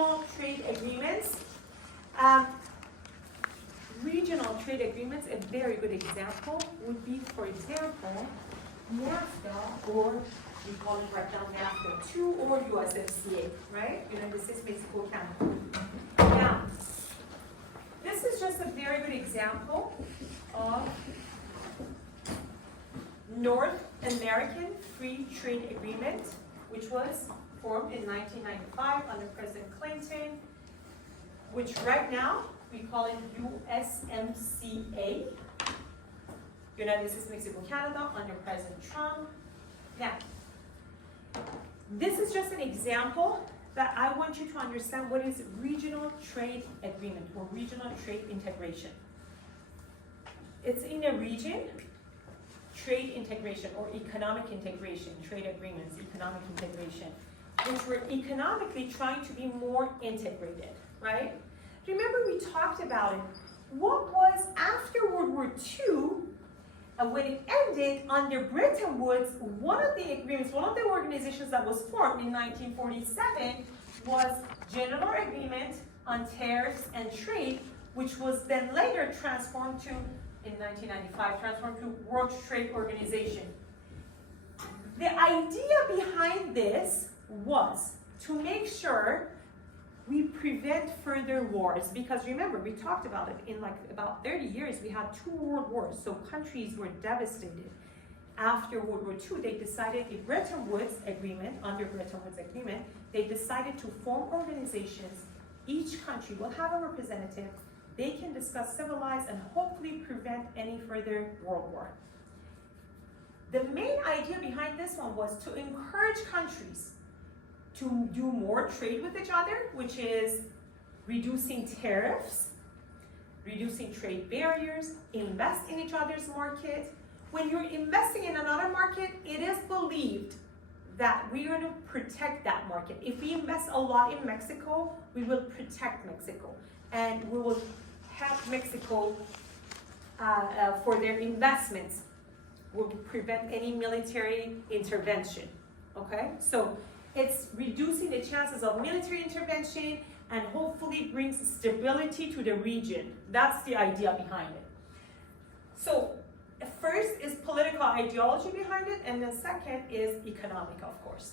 regional trade agreements. Regional trade agreements, a very good example would be, for example, NAFTA, or we call it right now NAFTA 2, or USMCA, right? United States, Mexico, Canada. Now, this is just a very good example of North American Free Trade Agreement, which was formed in 1995 under President Clinton, which right now we call it USMCA, United States, Mexico, Canada, under President Trump. Now, this is just an example that I want you to understand what is regional trade agreement or regional trade integration. It's in a region, trade integration or economic integration, trade agreements, economic integration, which we're economically trying to be more integrated, right? Remember we talked about it. What was after World War II, when it ended under Bretton Woods, one of the agreements, one of the organizations that was formed in 1947 was General Agreement on Tariffs and Trade, which was then later transformed to, in 1995, transformed to World Trade Organization. The idea behind this was to make sure we prevent further wars, because remember, we talked about it, in like about 30 years, we had 2 world wars, so countries were devastated. After World War II, they decided the Bretton Woods Agreement, under Bretton Woods Agreement, they decided to form organizations. Each country will have a representative. They can discuss, civilize, and hopefully prevent any further world war. The main idea behind this one was to encourage countries to do more trade with each other, which is reducing tariffs, reducing trade barriers, invest in each other's market. When you're investing in another market, it is believed that we're going to protect that market. If we invest a lot in Mexico, we will protect Mexico, and we will have Mexico for their investments, will prevent any military intervention, okay? So it's reducing the chances of military intervention and hopefully brings stability to the region. That's the idea behind it. So first is political ideology behind it, and the second is economic, of course.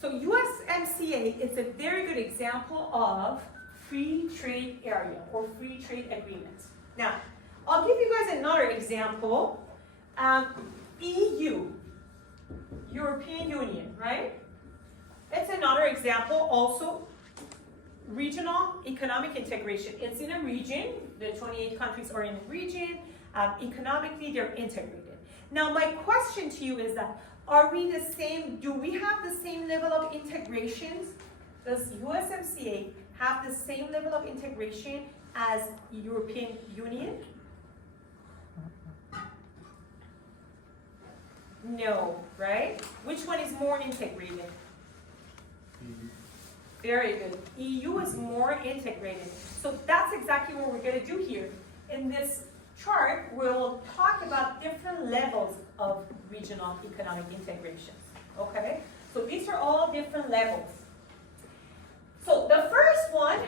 So USMCA is a very good example of free trade area or free trade agreement. Now, I'll give you guys another example. EU, European Union, right? It's another example, also regional economic integration. It's in a region, the 28 countries are in a region, economically they're integrated. Now my question to you is that, are we the same, do we have the same level of integrations? Does USMCA have the same level of integration as European Union? No, right? Which one is more integrated? Very good. EU is more integrated. So that's exactly what we're going to do here. In this chart, we'll talk about different levels of regional economic integration. Okay? So these are all different levels. So the first one,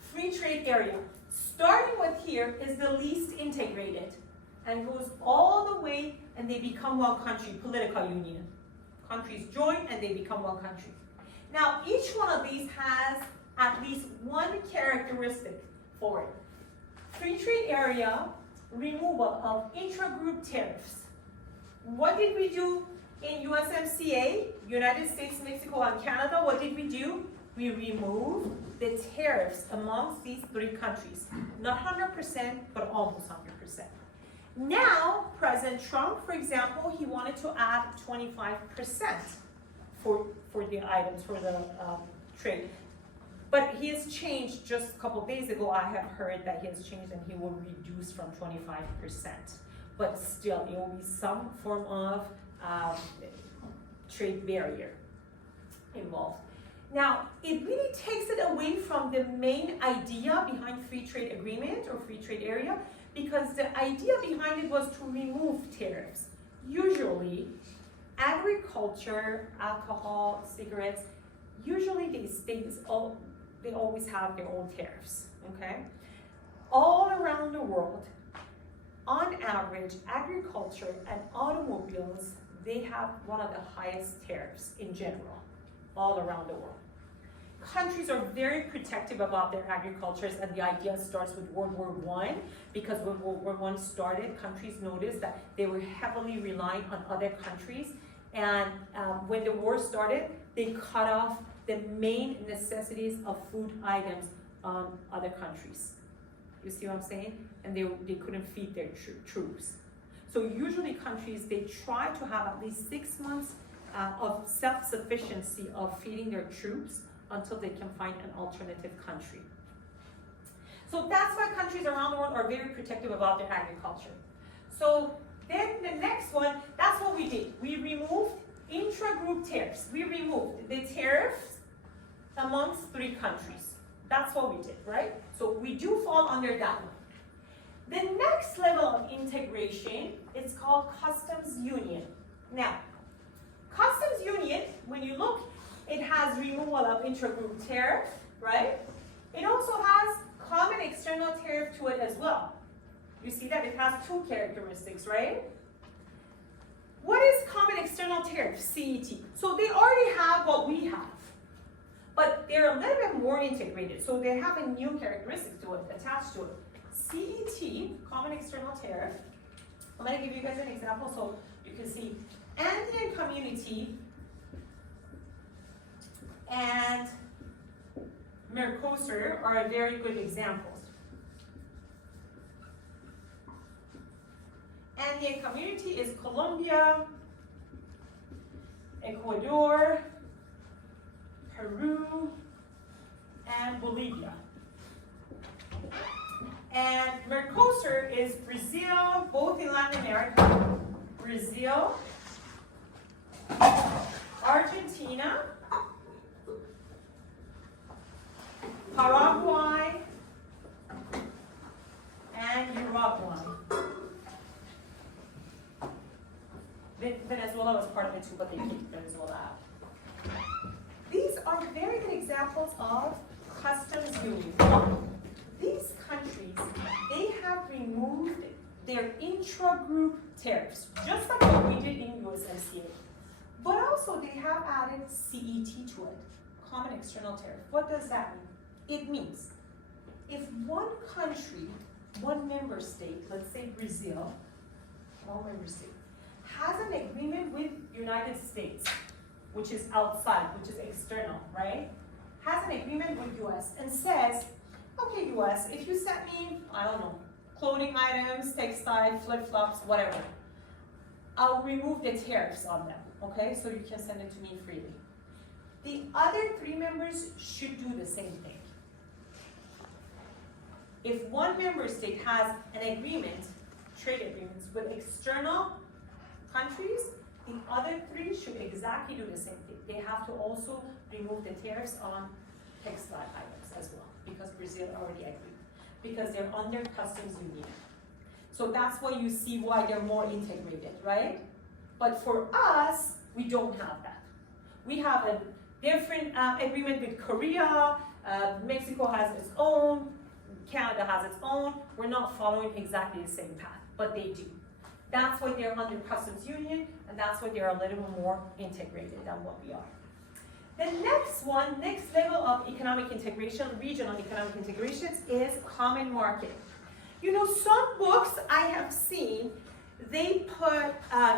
free trade area. Starting with here is the least integrated and goes all the way and they become one country, political union. Countries join and they become one country. Now, each one of these has at least one characteristic for it. Free trade area, removal of intra-group tariffs. What did we do in USMCA, United States, Mexico, and Canada? What did we do? We removed the tariffs amongst these 3 countries. Not 100%, but almost 100%. Now, President Trump, for example, he wanted to add 25% for the items, for the trade. But he has changed just a couple days ago. I have heard that he has changed and he will reduce from 25%. But still, it will be some form of trade barrier involved. Now, it really takes it away from the main idea behind free trade agreement or free trade area, because the idea behind it was to remove tariffs. Usually, agriculture, alcohol, cigarettes, usually they always have their own tariffs, okay? All around the world, on average, agriculture and automobiles, they have one of the highest tariffs in general, all around the world. Countries are very protective about their agricultures, and the idea starts with World War I, because when World War I started, countries noticed that they were heavily reliant on other countries, and when the war started, they cut off the main necessities of food items on other countries. You see what I'm saying? And they couldn't feed their troops. So usually countries, they try to have at least 6 months of self-sufficiency of feeding their troops until they can find an alternative country. So that's why countries around the world are very protective about their agriculture. So then the next one, that's what we did. We removed intra-group tariffs. We removed the tariffs amongst 3 countries. That's what we did, right? So we do fall under that one. The next level of integration is called customs union. Now, customs union, when you look, it has removal of intra-group tariff, right? It also has common external tariff to it as well. You see that it has 2 characteristics, right? What is common external tariff, CET? So they already have what we have, but they're a little bit more integrated. So they have a new characteristic to it, attached to it. CET, common external tariff. I'm going to give you guys an example so you can see. Andean community and Mercosur are very good examples. Andean community is Colombia, Ecuador, Peru, and Bolivia. And Mercosur is Brazil, both in Latin America, Brazil, Argentina, Paraguay, and Uruguay. Venezuela was part of it too, but they kicked Venezuela out. These are very good examples of customs union. These countries, they have removed their intra-group tariffs, just like what we did in USMCA. But also they have added CET to it, common external tariff. What does that mean? It means if one country, one member state, let's say Brazil, one member state, has an agreement with United States, which is outside, which is external, right? Has an agreement with US and says, okay, US, if you send me, I don't know, clothing items, textile, flip-flops, whatever, I'll remove the tariffs on them, okay? So you can send it to me freely. The other 3 members should do the same thing. If one member state has an agreement, trade agreements with external countries, the other 3 should exactly do the same thing. They have to also remove the tariffs on textile items as well, because Brazil already agreed, because they're under customs union. So that's why you see why they're more integrated, right? But for us, we don't have that. We have a different agreement with Korea, Mexico has its own, Canada has its own. We're not following exactly the same path, but they do. That's why they're under customs union, and that's why they're a little more integrated than what we are. The next one, next level of economic integration, regional economic integrations, is common market. You know, some books I have seen, they put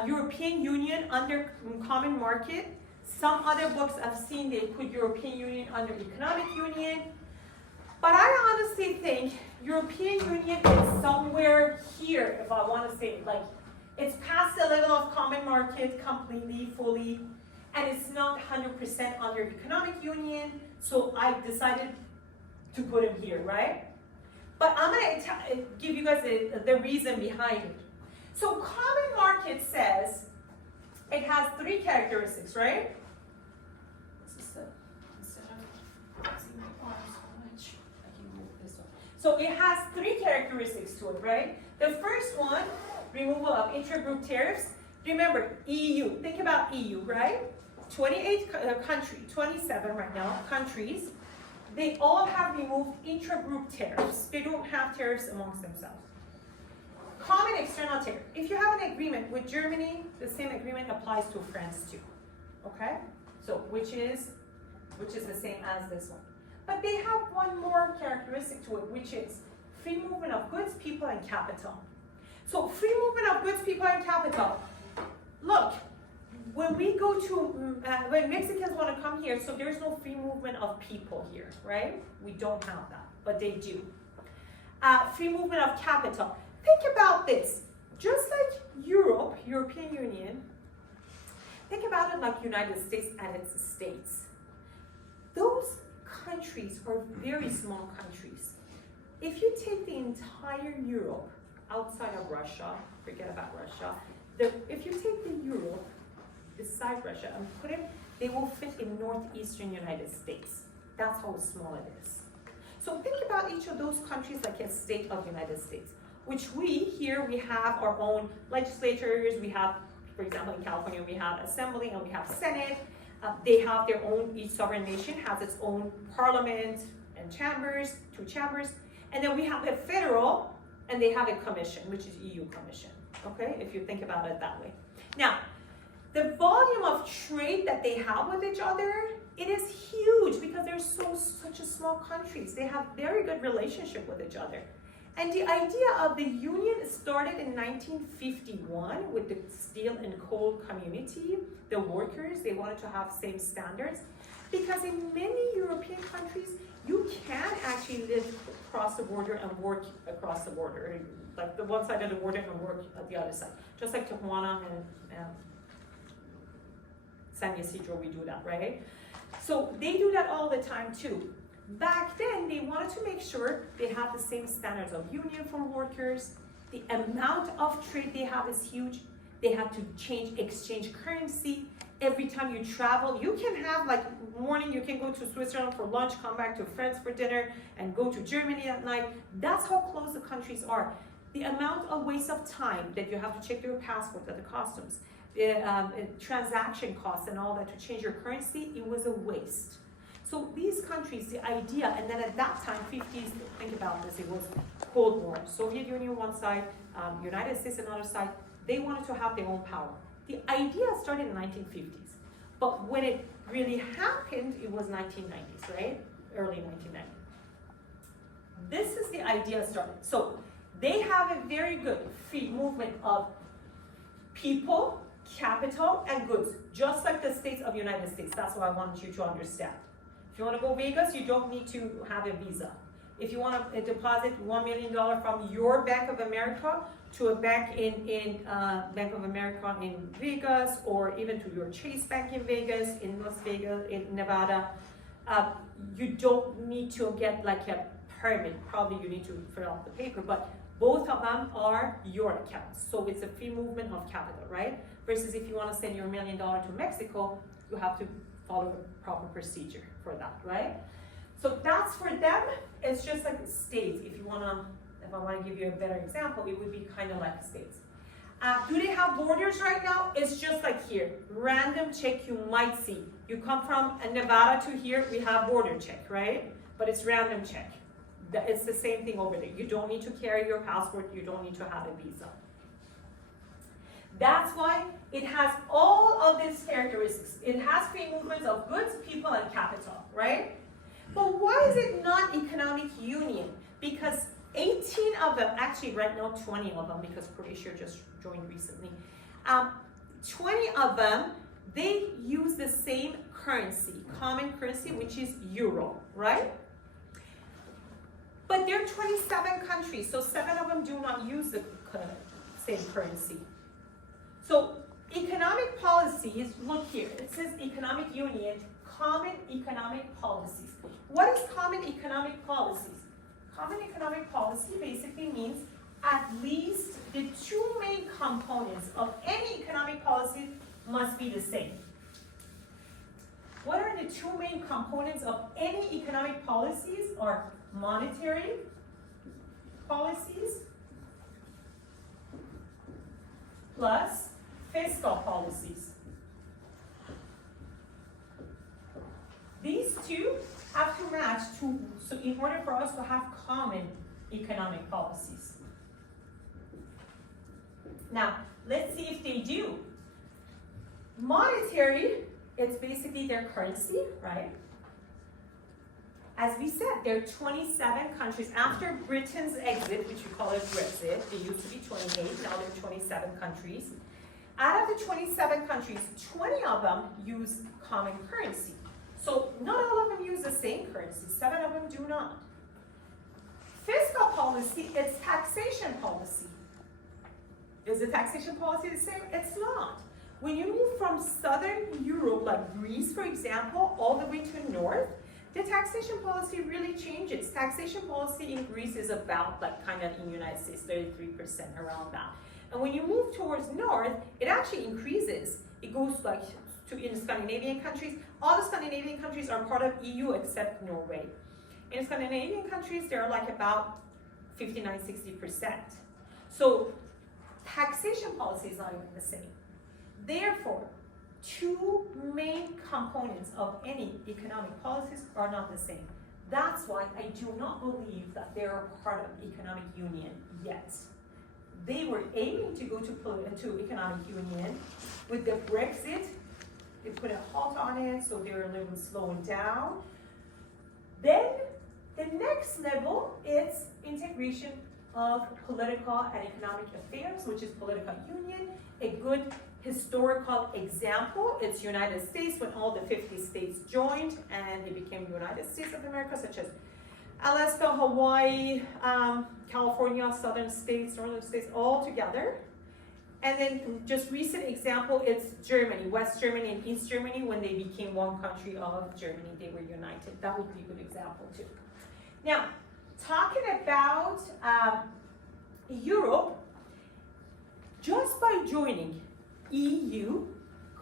European Union under common market. Some other books I've seen, they put European Union under economic union. But I honestly think European Union is somewhere here, if I want to say it. Like, it's past the level of common market completely, fully, and it's not 100% under economic union, so I decided to put him here, right? But I'm going to give you guys the reason behind it. So common market says it has 3 characteristics, right? So it has 3 characteristics to it, right? The first one, removal of intra-group tariffs. Remember, EU, think about EU, right? 27 right now countries, they all have removed intra-group tariffs. They don't have tariffs amongst themselves. Common external tariff. If you have an agreement with Germany, the same agreement applies to France too. Okay? So which is the same as this one. But they have one more characteristic to it, which is free movement of goods, people, and capital. So free movement of goods, people, and capital. Look, when we go to, when Mexicans want to come here, so there's no free movement of people here, right? We don't have that, but they do. Free movement of capital. Think about this. Just like Europe, European Union, think about it like United States and its states. Those countries are very small countries. If you take the entire Europe outside of Russia, forget about Russia, if you take the Europe beside Russia and put it, they will fit in northeastern United States. That's how small it is. So think about each of those countries like a state of United States, which we have our own legislators. We have, for example, in California, we have assembly and we have Senate. They have their own, each sovereign nation has its own parliament and chambers, 2 chambers. And then we have a federal, and they have a commission, which is EU Commission, okay? If you think about it that way. Now, the volume of trade that they have with each other, it is huge because they're such a small countries. They have very good relationship with each other. And the idea of the union started in 1951 with the steel and coal community. The workers, they wanted to have same standards because in many European countries, you can actually live across the border and work across the border, like the one side of the border and work at the other side. Just like Tijuana and San Ysidro, we do that, right? So they do that all the time too. Back then, they wanted to make sure they have the same standards of union for workers. The amount of trade they have is huge. They have to exchange currency. Every time you travel, you can have like morning, you can go to Switzerland for lunch, come back to France for dinner, and go to Germany at night. That's how close the countries are. The amount of waste of time that you have to check your passport at the customs, the transaction costs and all that to change your currency, it was a waste. So these countries, the idea, and then at that time, 50s, think about this, it was Cold War. Soviet Union one side, United States another side, they wanted to have their own power. The idea started in the 1950s, but when it really happened, it was 1990s, right? Early 1990s. This is the idea started. So they have a very good free movement of people, capital, and goods, just like the states of the United States. That's what I want you to understand. If you want to go Vegas, you don't need to have a visa. If you want to deposit $1 million from your Bank of America to a bank in Bank of America in Vegas, or even to your Chase Bank in Vegas, in Las Vegas, in Nevada, you don't need to get like a permit. Probably you need to fill out the paper, but both of them are your accounts. So it's a free movement of capital, right? Versus if you want to send your $1 million to Mexico, you have to follow the proper procedure for that, right? So that's for them. It's just like states. If I want to give you a better example, it would be kind of like states. Do they have borders right now? It's just like here. Random check you might see. You come from Nevada to here, we have border check, right? But it's random check. It's the same thing over there. You don't need to carry your passport. You don't need to have a visa. That's why it has all of these characteristics. It has free movements of goods, people, and capital, right? But why is it not economic union? Because 18 of them, actually right now 20 of them, because Croatia just joined recently, 20 of them, they use the same currency, common currency, which is euro, right? But there are 27 countries, so 7 of them do not use the same currency. So economic policies, look here, it says economic union, common economic policies. What is common economic policies? Common economic policy basically means at least the 2 main components of any economic policy must be the same. What are the 2 main components of any economic policies? Are monetary policies plus fiscal policies. match so in order for us to have common economic policies. Now, let's see if they do. Monetary, it's basically their currency, right? As we said, there are 27 countries. After Britain's exit, which we call it Brexit, they used to be 28, now there are 27 countries. Out of the 27 countries, 20 of them use common currency. So not all of them use the same currency, 7 of them do not. Fiscal policy, it's taxation policy. Is the taxation policy the same? It's not. When you move from Southern Europe, like Greece, for example, all the way to North, the taxation policy really changes. Taxation policy in Greece is about like kind of in the United States, 33% around that. And when you move towards North, it actually increases. It goes like to in Scandinavian countries. All the Scandinavian countries are part of EU except Norway. In Scandinavian countries, they're like about 59, 60%. So taxation policy is not even the same. Therefore, two main components of any economic policies are not the same. That's why I do not believe that they are part of economic union yet. They were aiming to go to economic union. With the Brexit, they put a halt on it, so they're a little slowing down. Then the next level is integration of political and economic affairs, which is political union. A good historical example, it's United States when all the 50 states joined and they became United States of America, such as Alaska, Hawaii, California, southern states, northern states, all together. And then just recent example, it's Germany, West Germany and East Germany, when they became one country of Germany, they were united. That would be a good example too. Now, talking about Europe, just by joining EU,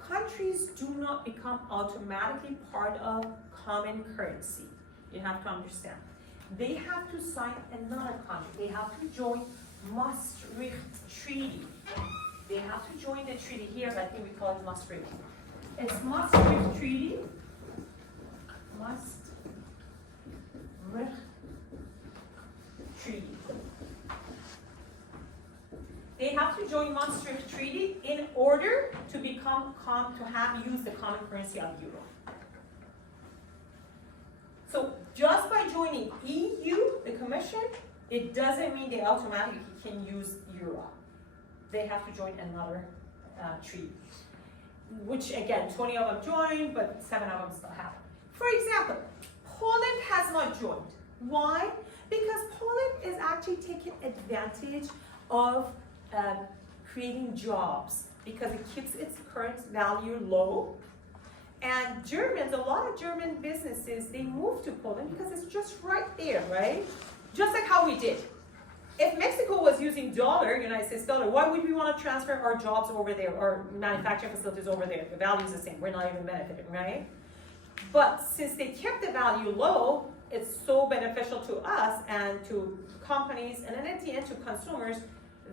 countries do not become automatically part of common currency. You have to understand. They have to sign another contract. They have to join Maastricht Treaty. They have to join the treaty here, I think we call it Maastricht. It's Maastricht Treaty. Maastricht Treaty. They have to join Maastricht Treaty in order to become use the common currency of euro. So just by joining EU, the Commission, it doesn't mean they automatically can use euro. They have to join another treaty, which again, 20 of them joined, but 7 of them still haven't. For example, Poland has not joined. Why? Because Poland is actually taking advantage of creating jobs because it keeps its current value low. And Germans, a lot of German businesses, they move to Poland because it's just right there, right? Just like how we did. If Mexico was using dollar, United States dollar, why would we want to transfer our jobs over there or manufacturing facilities over there? The value is the same. We're not even benefiting, right? But since they kept the value low, it's so beneficial to us and to companies and then at the end to consumers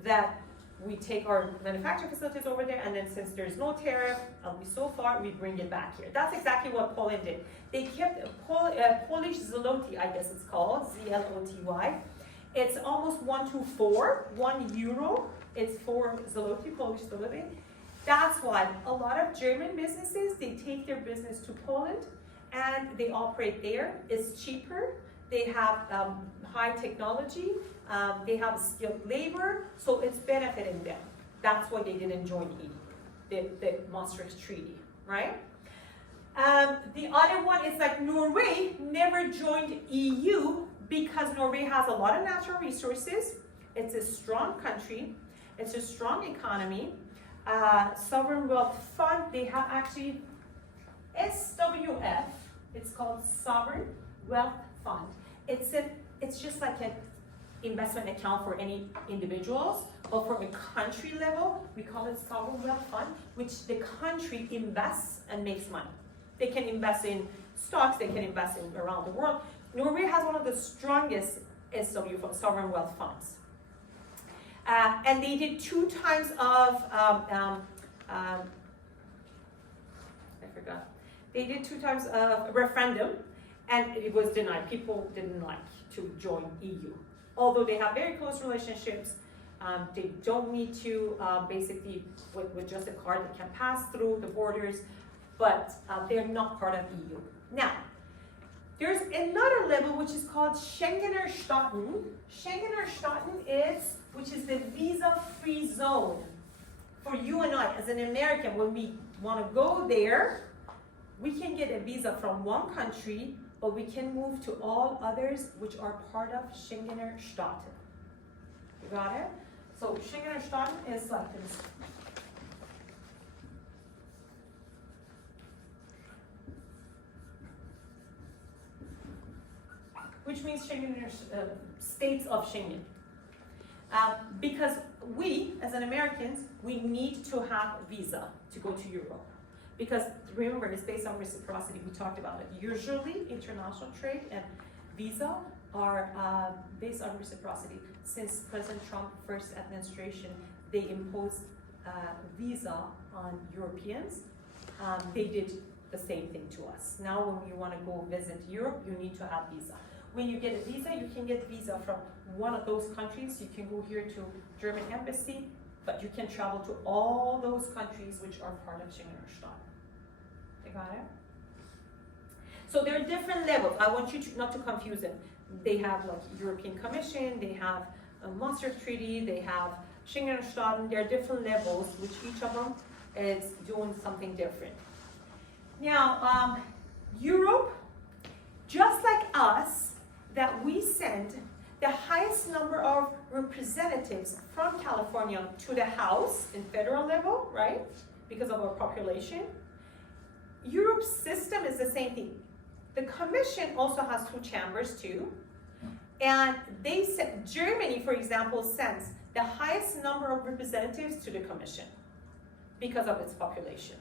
that we take our manufacturing facilities over there, and then since there's no tariff, at least so far, we bring it back here. That's exactly what Poland did. They kept Polish zloty, I guess it's called, Z-L-O-T-Y. It's almost 1 to 4, 1 euro. It's 4 zloty, Polish zloty. That's why a lot of German businesses, they take their business to Poland and they operate there. It's cheaper. They have high technology. They have skilled labor, so it's benefiting them. That's why they didn't join the Maastricht Treaty, right? The other one is like Norway never joined EU because Norway has a lot of natural resources. It's a strong country. It's a strong economy. Sovereign Wealth Fund, they have actually SWF. It's called Sovereign Wealth Fund. It's just like an investment account for any individuals, but for a country level, we call it Sovereign Wealth Fund, which the country invests and makes money. They can invest in stocks, they can invest in around the world. Norway has one of the strongest SW Sovereign Wealth Funds. And they did 2 times of, I forgot. They did 2 times of referendum, And it was denied. People didn't like to join EU. Although they have very close relationships, they don't need to basically, with just a card that can pass through the borders, but they're not part of EU. Now, there's another level which is called Schengener Staaten. Schengener Staaten which is the visa-free zone. For you and I, as an American, when we want to go there, we can get a visa from one country, but we can move to all others which are part of Schengener Staaten. You got it? So Schengener Staaten is like this. Which means Schengener states of Schengen. Because we, as an Americans, we need to have a visa to go to Europe. Because remember, it's based on reciprocity. We talked about it. Usually, international trade and visa are based on reciprocity. Since President Trump's first administration, they imposed visa on Europeans. They did the same thing to us. Now, when you want to go visit Europe, you need to have visa. When you get a visa, you can get visa from one of those countries. You can go here to German embassy, but you can travel to all those countries which are part of Schengener Staaten. You got it? So there are different levels. I want you not to confuse them. They have like European Commission, they have a Maastricht Treaty, they have Schengener Staaten. There are different levels, which each of them is doing something different. Now, Europe, just like us, that we send the highest number of representatives from California to the House in federal level, right? Because of our population. Europe's system is the same thing. The Commission also has two chambers too. And they sent, Germany, for example, sends the highest number of representatives to the Commission because of its population.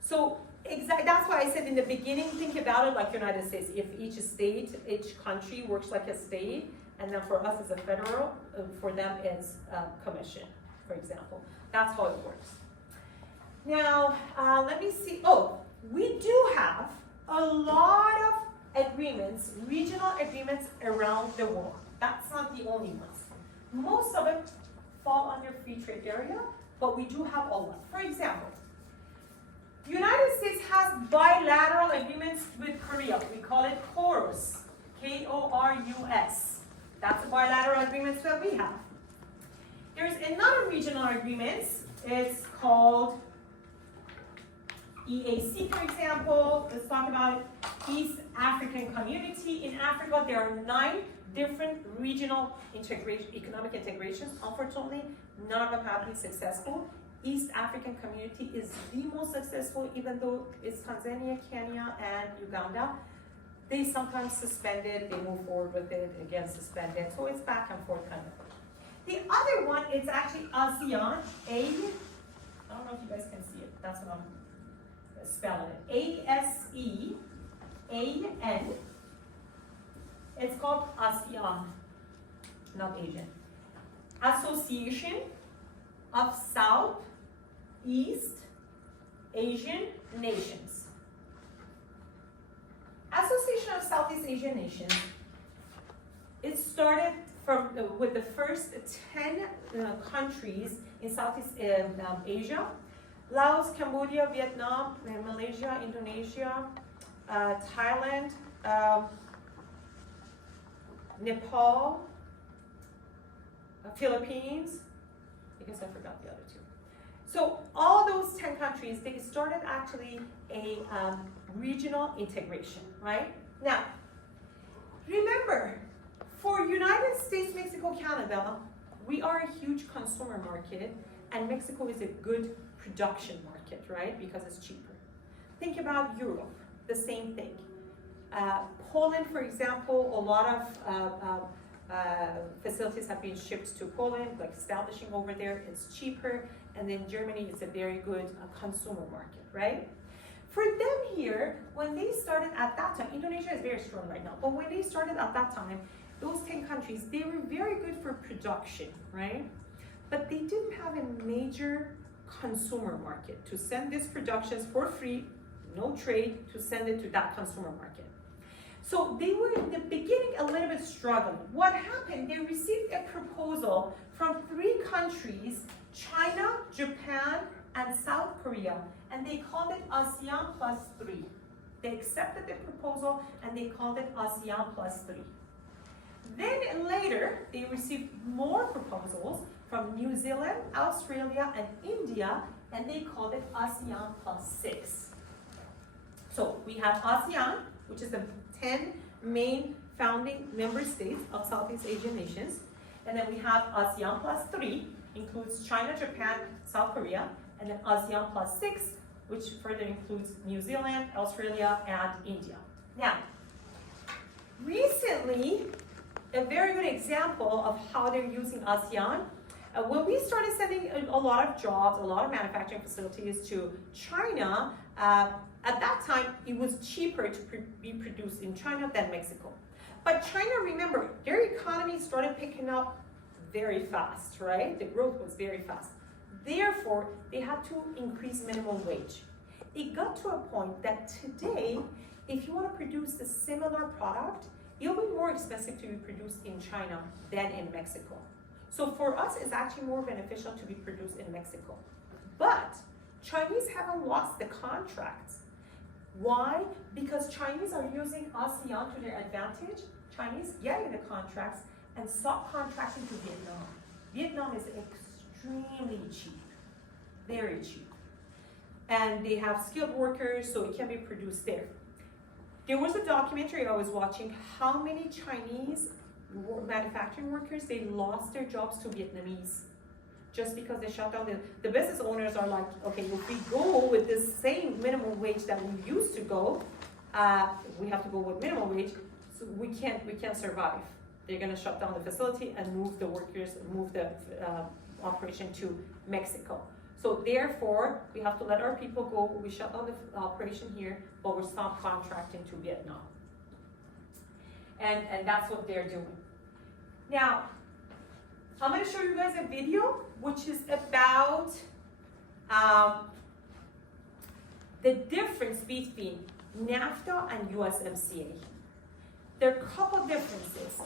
So that's why I said in the beginning, think about it like United States. If each state, each country works like a state, and then for us it's a federal, for them it's a commission, for example. That's how it works. Now, let me see. Oh, we do have a lot of agreements, regional agreements around the world. That's not the only ones. Most of it fall under free trade area, but we do have a lot. For example, the United States has bilateral agreements with Korea. We call it KORUS, K-O-R-U-S. That's the bilateral agreements that we have. There's another regional agreement. It's called EAC, for example. Let's talk about East African Community. In Africa, there are 9 different regional economic integrations. Unfortunately, none of them have been successful. East African Community is the most successful, even though it's Tanzania, Kenya, and Uganda. They sometimes suspend it, they move forward with it, again suspend it, so it's back and forth kind of. The other one is actually ASEAN, I don't know if you guys can see it, that's what I'm spelling it, A-S-E-A-N. It's called ASEAN, not Asian. Association of Southeast Asian Nations. Association of Southeast Asian Nations. It started from with the first 10 countries in Southeast Asia: Laos, Cambodia, Vietnam, Malaysia, Indonesia, Thailand, Nepal, Philippines. I guess I forgot the other 2. So all those 10 countries, they started actually a regional integration, right? Now, remember, for United States, Mexico, Canada, we are a huge consumer market, and Mexico is a good production market, right? Because it's cheaper. Think about Europe, the same thing. Poland, for example, a lot of facilities have been shipped to Poland, like establishing over there, it's cheaper. And then Germany is a very good consumer market, right? For them here, when they started at that time, Indonesia is very strong right now, but when they started at that time, those 10 countries, they were very good for production, right? But they didn't have a major consumer market to send these productions for free, no trade to send it to that consumer market. So they were in the beginning a little bit struggling. What happened? They received a proposal from 3 countries, China, Japan, and South Korea, and they called it ASEAN plus 3. They accepted the proposal and they called it ASEAN plus 3. Then later, they received more proposals from New Zealand, Australia, and India, and they called it ASEAN plus 6. So we have ASEAN, which is the 10 main founding member states of Southeast Asian nations. And then we have ASEAN plus 3, includes China, Japan, South Korea, and then ASEAN plus 6, which further includes New Zealand, Australia, and India. Now, recently, a very good example of how they're using ASEAN, when we started sending a lot of jobs, a lot of manufacturing facilities to China, at that time, it was cheaper to be produced in China than Mexico. But China, remember, their economy started picking up very fast, right? The growth was very fast. Therefore, they had to increase minimum wage. It got to a point that today, if you want to produce a similar product, it'll be more expensive to be produced in China than in Mexico. So for us, it's actually more beneficial to be produced in Mexico. But Chinese haven't lost the contracts. Why? Because Chinese are using ASEAN to their advantage. Chinese getting the contracts and subcontracting to Vietnam. Vietnam is extremely cheap, very cheap. And they have skilled workers, so it can be produced there. There was a documentary I was watching, how many Chinese manufacturing workers, they lost their jobs to Vietnamese just because they shut down. The business owners are like, okay, if we go with this same minimum wage that we used to go, we have to go with minimum wage, so we can't survive. They're gonna shut down the facility and move the workers, move the operation to Mexico. So therefore, we have to let our people go. We shut down the operation here, but we're stop contracting to Vietnam. And that's what they're doing. Now, I'm gonna show you guys a video which is about the difference between NAFTA and USMCA. There are a couple differences.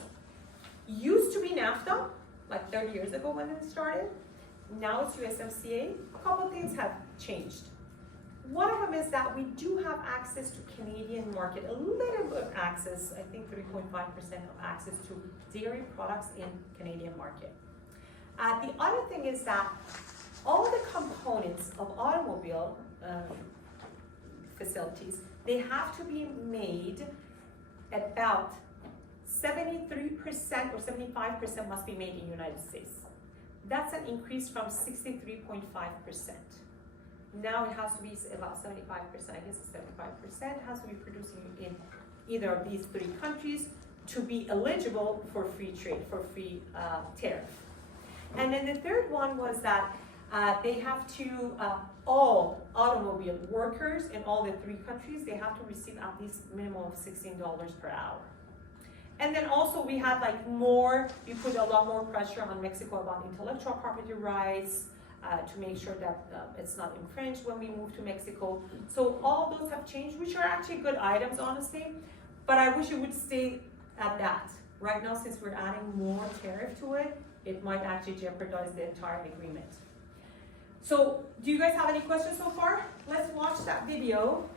Used to be NAFTA, like 30 years ago when it started. Now it's USMCA. A couple things have changed. One of them is that we do have access to Canadian market, a little bit of access, I think 3.5% of access to dairy products in Canadian market. The other thing is that all the components of automobile facilities, they have to be made about 73% or 75% must be made in the United States. That's an increase from 63.5%. Now it has to be about 75%, I guess it's 75%, has to be producing in either of these 3 countries to be eligible for free trade, for free tariff. And then the third one was that they have to, all automobile workers in all the 3 countries, they have to receive at least minimum of $16 per hour. And then also we had like more, we put a lot more pressure on Mexico about intellectual property rights to make sure that it's not infringed when we move to Mexico. So all those have changed, which are actually good items, honestly, but I wish it would stay at that. Right now, since we're adding more tariff to it, it might actually jeopardize the entire agreement. So do you guys have any questions so far? Let's watch that video.